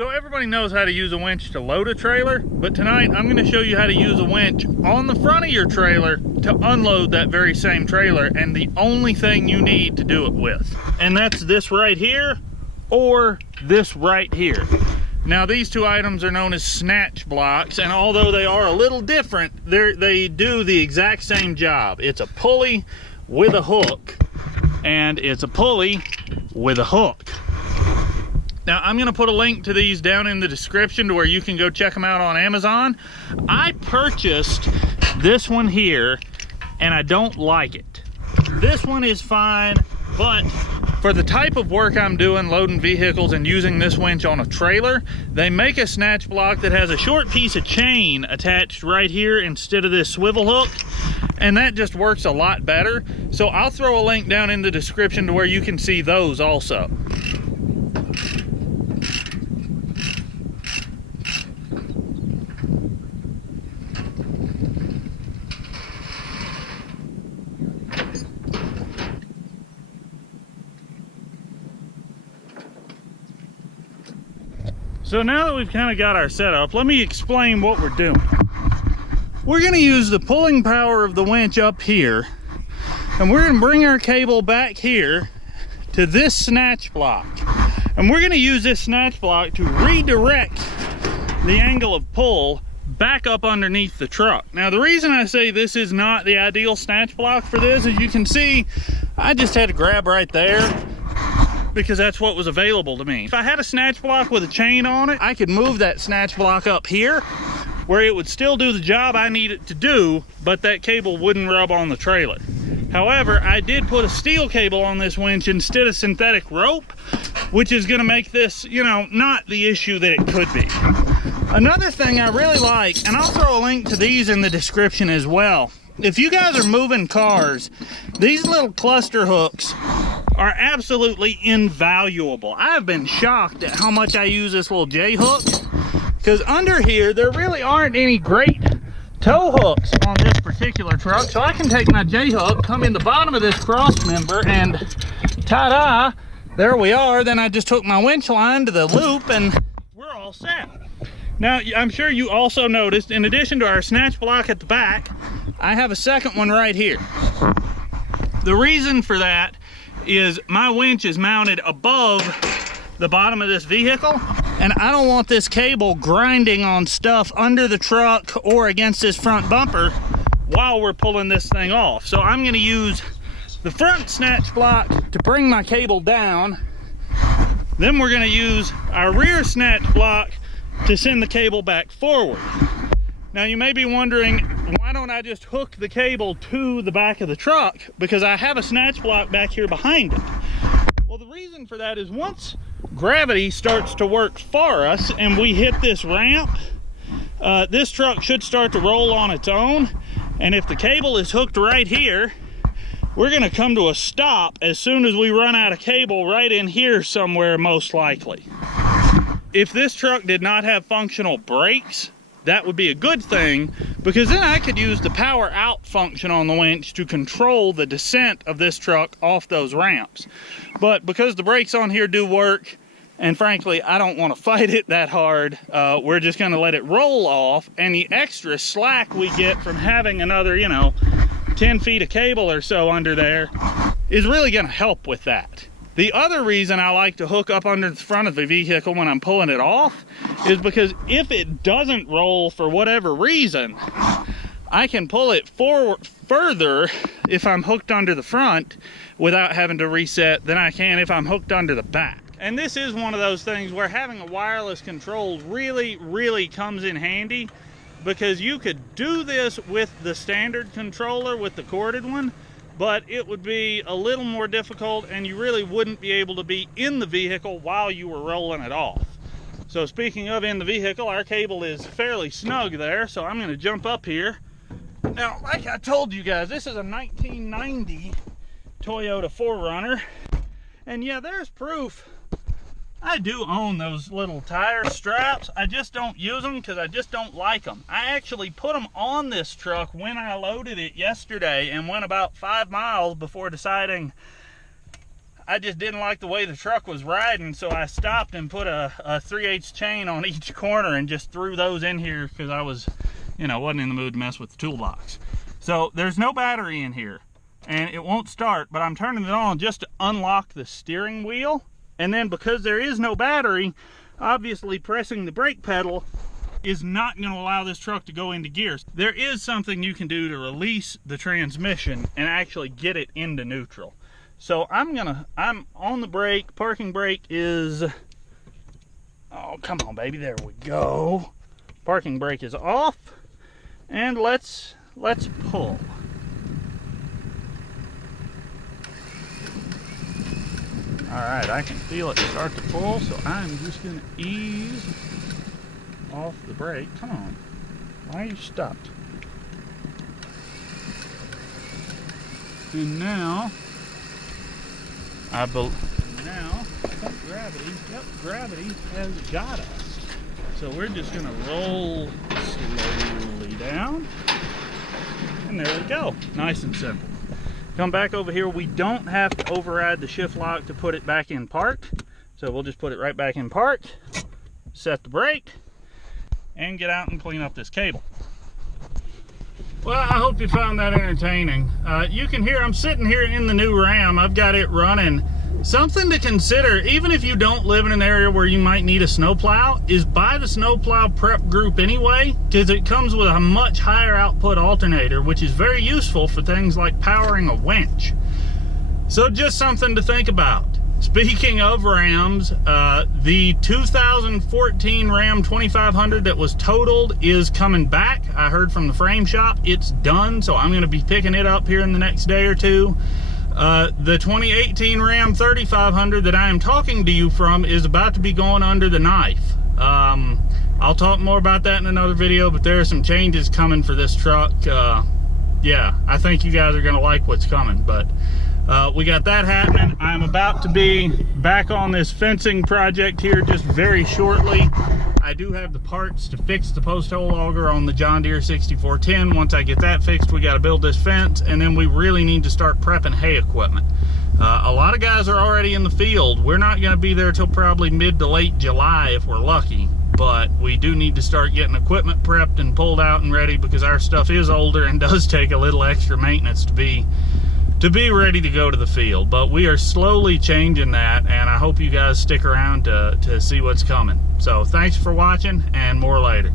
So everybody knows how to use a winch to load a trailer, but tonight I'm going to show you how to use a winch on the front of your trailer to unload that very same trailer, and the only thing you need to do it with. And that's this right here or this right here. Now these two items are known as snatch blocks, and although they are a little different, they do the exact same job. It's a pulley with a hook, and it's a pulley with a hook. Now I'm gonna put a link to these down in the description to where you can go check them out on Amazon. I purchased this one here and I don't like it. This one is fine, but for the type of work I'm doing, loading vehicles and using this winch on a trailer, they make a snatch block that has a short piece of chain attached right here instead of this swivel hook, and that just works a lot better. So I'll throw a link down in the description to where you can see those also. So now that we've kind of got our setup, let me explain what we're doing. We're going to use the pulling power of the winch up here, and we're going to bring our cable back here to this snatch block. And we're going to use this snatch block to redirect the angle of pull back up underneath the truck. Now the reason I say this is not the ideal snatch block for this, as you can see, I just had to grab right there, because that's what was available to me. If I had a snatch block with a chain on it, I could move that snatch block up here where it would still do the job I need it to do, but that cable wouldn't rub on the trailer. However, I did put a steel cable on this winch instead of synthetic rope, which is gonna make this, you know, not the issue that it could be. Another thing I really like, and I'll throw a link to these in the description as well. If you guys are moving cars, these little cluster hooks are absolutely invaluable. I've been shocked at how much I use this little J-hook, because under here there really aren't any great tow hooks on this particular truck. So I can take my J-hook, come in the bottom of this cross member, and ta-da, there we are. Then I just took my winch line to the loop and we're all set. Now I'm sure you also noticed, in addition to our snatch block at the back, I have a second one right here. The reason for that is my winch is mounted above the bottom of this vehicle, and I don't want this cable grinding on stuff under the truck or against this front bumper while we're pulling this thing off. So I'm going to use the front snatch block to bring my cable down. Then we're going to use our rear snatch block to send the cable back forward. Now you may be wondering, why don't I just hook the cable to the back of the truck? Because I have a snatch block back here behind it. Well, the reason for that is once gravity starts to work for us and we hit this ramp, this truck should start to roll on its own. And if the cable is hooked right here, we're gonna come to a stop as soon as we run out of cable right in here somewhere, most likely. If this truck did not have functional brakes, that would be a good thing, because then I could use the power out function on the winch to control the descent of this truck off those ramps. But because the brakes on here do work, and frankly I don't want to fight it that hard, we're just going to let it roll off, and the extra slack we get from having another, 10 feet of cable or so under there is really going to help with that. The other reason I like to hook up under the front of the vehicle when I'm pulling it off is because if it doesn't roll for whatever reason, I can pull it forward further if I'm hooked under the front without having to reset than I can if I'm hooked under the back. And this is one of those things where having a wireless control really comes in handy, because you could do this with the standard controller, with the corded one, but it would be a little more difficult and you really wouldn't be able to be in the vehicle while you were rolling it off. So speaking of in the vehicle, our cable is fairly snug there, so I'm going to jump up here. Now, like I told you guys, this is a 1990 Toyota 4Runner, and yeah, there's proof. I do own those little tire straps. I just don't use them because I just don't like them. I actually put them on this truck when I loaded it yesterday and went about 5 miles before deciding I just didn't like the way the truck was riding, so I stopped and put a 3/8 chain on each corner and just threw those in here because I was, you know, wasn't in the mood to mess with the toolbox. So there's no battery in here and it won't start, but I'm turning it on just to unlock the steering wheel. And then because there is no battery, obviously pressing the brake pedal is not going to allow this truck to go into gears. There is something you can do to release the transmission and actually get it into neutral. So I'm on the brake. Parking brake is, oh, come on, baby, there we go. Parking brake is off, and let's pull. All right, I can feel it start to pull, so I'm just gonna ease off the brake. Come on, why are you stopped? And now, I think gravity has got us. So we're just gonna roll slowly down, and there we go, nice and simple. Come back over here. We don't have to override the shift lock to put it back in park. So we'll just put it right back in park, set the brake, and get out and clean up this cable. Well, I hope you found that entertaining. You can hear I'm sitting here in the new Ram. I've got it running. Something to consider, even if you don't live in an area where you might need a snowplow, is buy the snowplow prep group anyway, because it comes with a much higher output alternator, which is very useful for things like powering a winch. So just something to think about. Speaking of Rams, the 2014 Ram 2500 that was totaled is coming back. I heard from the frame shop it's done, so I'm going to be picking it up here in the next day or two. The 2018 Ram 3500 that I am talking to you from is about to be going under the knife. I'll talk more about that in another video, but there are some changes coming for this truck. Yeah, I think you guys are going to like what's coming, but we got that happening. I'm about to be back on this fencing project here just very shortly. I do have the parts to fix the post hole auger on the John Deere 6410. Once I get that fixed, we got to build this fence, and then we really need to start prepping hay equipment. A lot of guys are already in the field. We're not going to be there till probably mid to late July if we're lucky, but we do need to start getting equipment prepped and pulled out and ready because our stuff is older and does take a little extra maintenance to be ready to go to the field. But we are slowly changing that, and I hope you guys stick around to see what's coming. So thanks for watching, and more later.